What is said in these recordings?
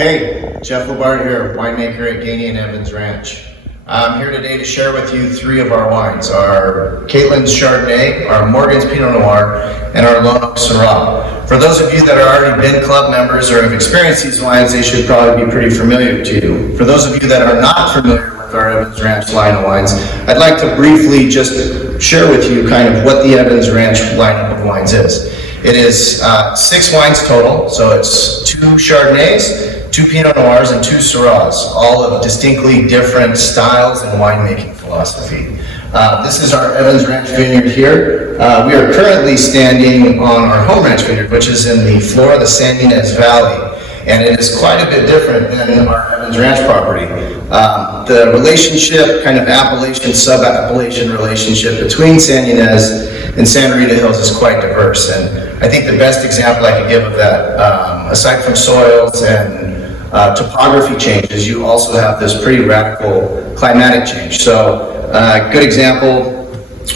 Hey, Jeff LeBard here, winemaker at Gainey and Evans Ranch. I'm here today to share with you three of our wines, our Caitlin's Chardonnay, our Morgan's Pinot Noir, and our Lone Oak Syrah. For those of you that are already been club members or have experienced these wines, they should probably be pretty familiar to you. For those of you that are not familiar with our Evans Ranch line of wines, I'd like to briefly just share with you kind of what the Evans Ranch lineup of wines is. It is 6 wines total, so it's 2 Chardonnays, 2 Pinot Noirs, and 2 Syrahs, all of distinctly different styles and winemaking philosophy. This is our Evans Ranch vineyard here. We are currently standing on our home ranch vineyard, which is in the floor of the San Ynez Valley, and it is quite a bit different than our Evans Ranch property. The relationship, kind of Appalachian, sub-Appalachian relationship between San Ynez and Santa Rita Hills is quite diverse, and I think the best example I could give of that, aside from soils and topography changes, you also have this pretty radical climatic change. So, good example,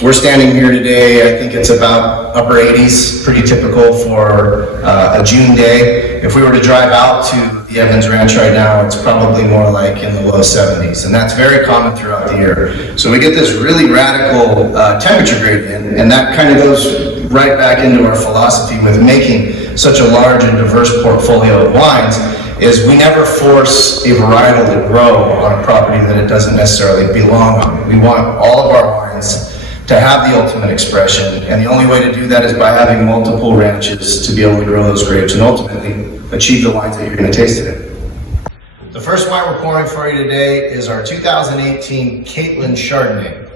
we're standing here today, I think it's about upper 80s, pretty typical for a June day. If we were to drive out to the Evans Ranch right now, it's probably more like in the low 70s, and that's very common throughout the year. So we get this really radical temperature gradient, and that kind of goes right back into our philosophy with making such a large and diverse portfolio of wines, is we never force a varietal to grow on a property that it doesn't necessarily belong on. We want all of our wines to have the ultimate expression, and the only way to do that is by having multiple ranches to be able to grow those grapes and ultimately achieve the wines that you're going to taste today. The first wine we're pouring for you today is our 2018 Caitlin's Chardonnay.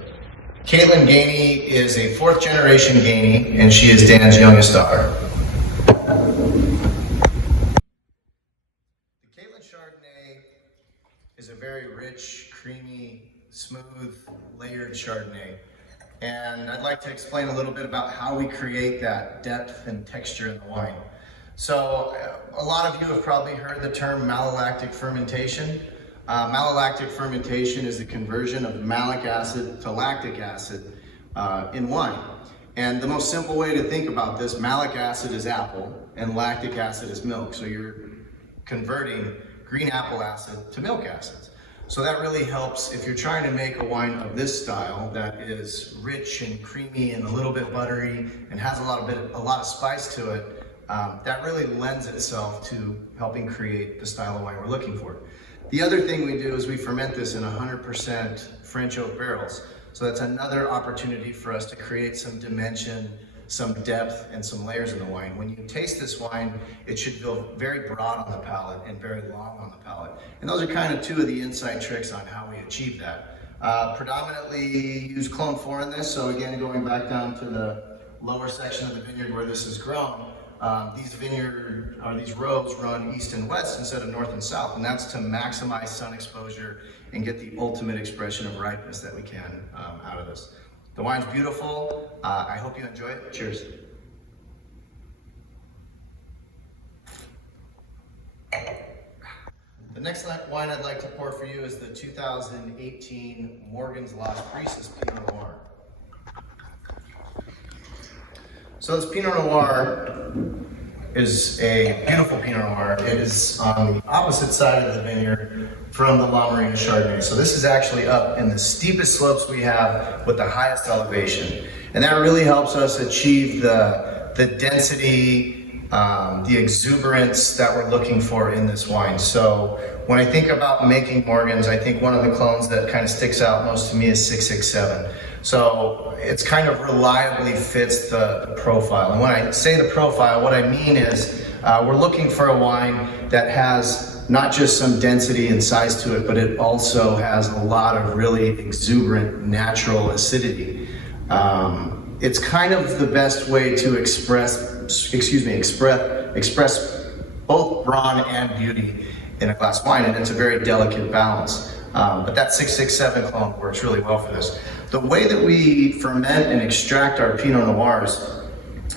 Caitlin Gainey is a 4th generation Gainey, and she is Dan's youngest daughter. The Caitlin's Chardonnay is a very rich, creamy, smooth, layered Chardonnay. And I'd like to explain a little bit about how we create that depth and texture in the wine. So a lot of you have probably heard the term malolactic fermentation. Malolactic fermentation is the conversion of malic acid to lactic acid in wine. And the most simple way to think about this, malic acid is apple and lactic acid is milk. So you're converting green apple acid to milk acids. So that really helps if you're trying to make a wine of this style that is rich and creamy and a little bit buttery and has a lot of spice to it. That really lends itself to helping create the style of wine we're looking for. The other thing we do is we ferment this in 100% French oak barrels. So that's another opportunity for us to create some dimension, some depth, and some layers in the wine. When you taste this wine, it should feel very broad on the palate and very long on the palate. And those are kind of 2 of the inside tricks on how we achieve that. Predominantly use clone 4 in this. So again, going back down to the lower section of the vineyard where this is grown, these rows run east and west instead of north and south, and that's to maximize sun exposure and get the ultimate expression of ripeness that we can out of this. The wine's beautiful. I hope you enjoy it. Cheers. The next wine I'd like to pour for you is the 2018 Morgan's Las Brisas Pinot Noir. So this Pinot Noir is a beautiful Pinot Noir. It is on the opposite side of the vineyard from the Marina Chardonnay. So this is actually up in the steepest slopes we have with the highest elevation. And that really helps us achieve the density, the exuberance that we're looking for in this wine. So when I think about making Morgans, I think one of the clones that kind of sticks out most to me is 667. So it's kind of reliably fits the profile. And when I say the profile, what I mean is we're looking for a wine that has not just some density and size to it, but it also has a lot of really exuberant natural acidity. It's kind of the best way to express both brawn and beauty in a glass wine, and it's a very delicate balance. But that 667 clone works really well for this. The way that we ferment and extract our Pinot Noirs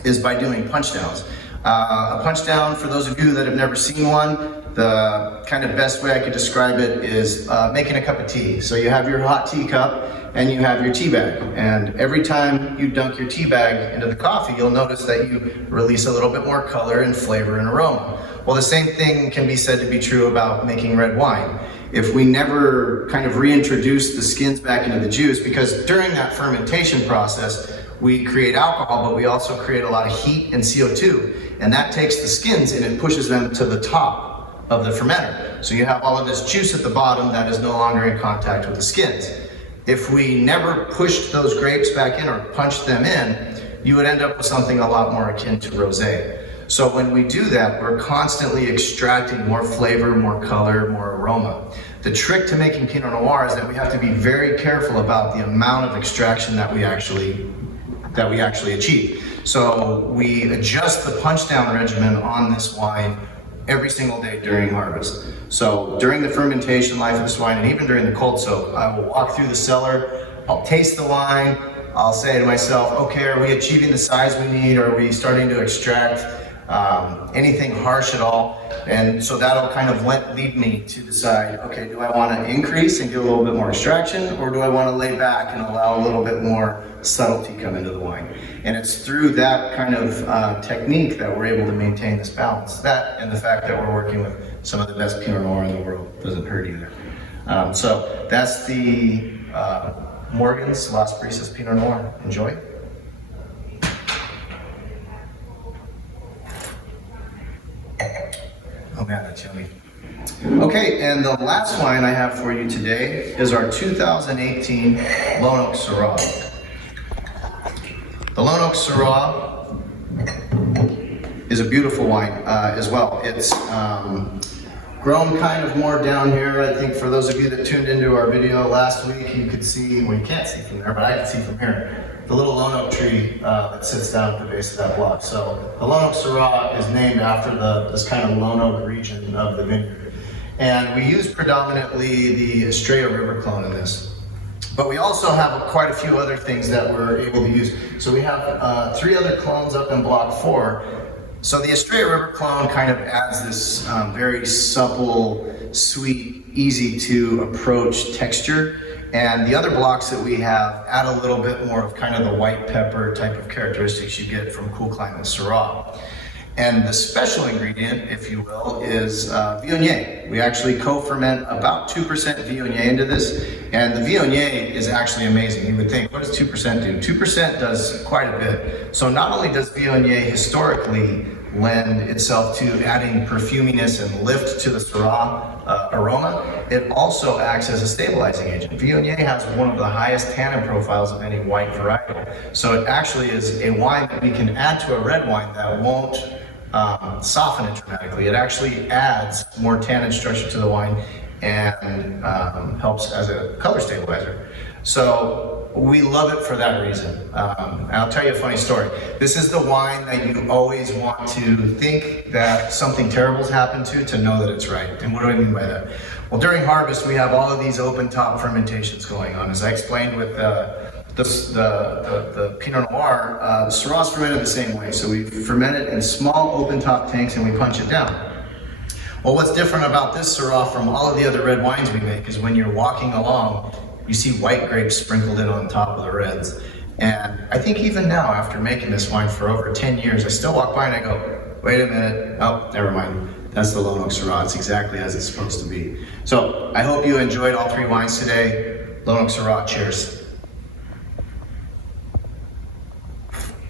is by doing punch downs. A punch down, for those of you that have never seen one, the kind of best way I could describe it is making a cup of tea. So you have your hot tea cup and you have your tea bag. And every time you dunk your tea bag into the coffee, you'll notice that you release a little bit more color and flavor and aroma. Well, the same thing can be said to be true about making red wine. If we never kind of reintroduce the skins back into the juice, because during that fermentation process, we create alcohol, but we also create a lot of heat and CO2. And that takes the skins and it pushes them to the top of the fermenter. So you have all of this juice at the bottom that is no longer in contact with the skins. If we never pushed those grapes back in or punched them in, you would end up with something a lot more akin to rosé. So when we do that, we're constantly extracting more flavor, more color, more aroma. The trick to making Pinot Noir is that we have to be very careful about the amount of extraction that we actually achieve. So we adjust the punch down regimen on this wine every single day during harvest. So during the fermentation life of this wine, and even during the cold soak, I will walk through the cellar, I'll taste the wine, I'll say to myself, okay, are we achieving the size we need? Are we starting to extract anything harsh at all? And so that'll kind of lead me to decide, okay, do I want to increase and get a little bit more extraction, or do I want to lay back and allow a little bit more subtlety come into the wine? And it's through that kind of technique that we're able to maintain this balance. That and the fact that we're working with some of the best Pinot Noir in the world doesn't hurt either. So that's the Morgan's Las Brisas Pinot Noir. Enjoy. Oh man, that's yummy. Okay, and the last wine I have for you today is our 2018 Lone Oak Syrah. The Lone Oak Syrah is a beautiful wine as well. It's grown kind of more down here. I think for those of you that tuned into our video last week, you could see, well, you can't see from there, but I can see from here, the little lone oak tree that sits down at the base of that block. So the Lone Oak Syrah is named after this kind of lone oak region of the vineyard. And we use predominantly the Estrella River clone in this. But we also have quite a few other things that we're able to use. So we have 3 other clones up in block 4. So the Estrella River clone kind of adds this very supple, sweet, easy to approach texture. And the other blocks that we have add a little bit more of kind of the white pepper type of characteristics you get from cool climate Syrah. And the special ingredient, if you will, is Viognier. We actually co-ferment about 2% Viognier into this, and the Viognier is actually amazing. You would think, what does 2% do? 2% does quite a bit. So not only does Viognier historically lend itself to adding perfuminess and lift to the Syrah aroma, it also acts as a stabilizing agent. Viognier has one of the highest tannin profiles of any white varietal. So it actually is a wine that we can add to a red wine that won't soften it dramatically. It actually adds more tannin structure to the wine and helps as a color stabilizer. So we love it for that reason. And I'll tell you a funny story. This is the wine that you always want to think that something terrible's happened to know that it's right. And what do I mean by that? Well, during harvest, we have all of these open top fermentations going on. As I explained with the Pinot Noir, the Syrah's fermented the same way. So we ferment it in small open top tanks and we punch it down. Well, what's different about this Syrah from all of the other red wines we make is when you're walking along, you see white grapes sprinkled in on top of the reds. And I think even now, after making this wine for over 10 years, I still walk by and I go, wait a minute, oh, never mind. That's the Lone Oak Syrah. It's exactly as it's supposed to be. So I hope you enjoyed all 3 wines today. Lone Oak Syrah, cheers.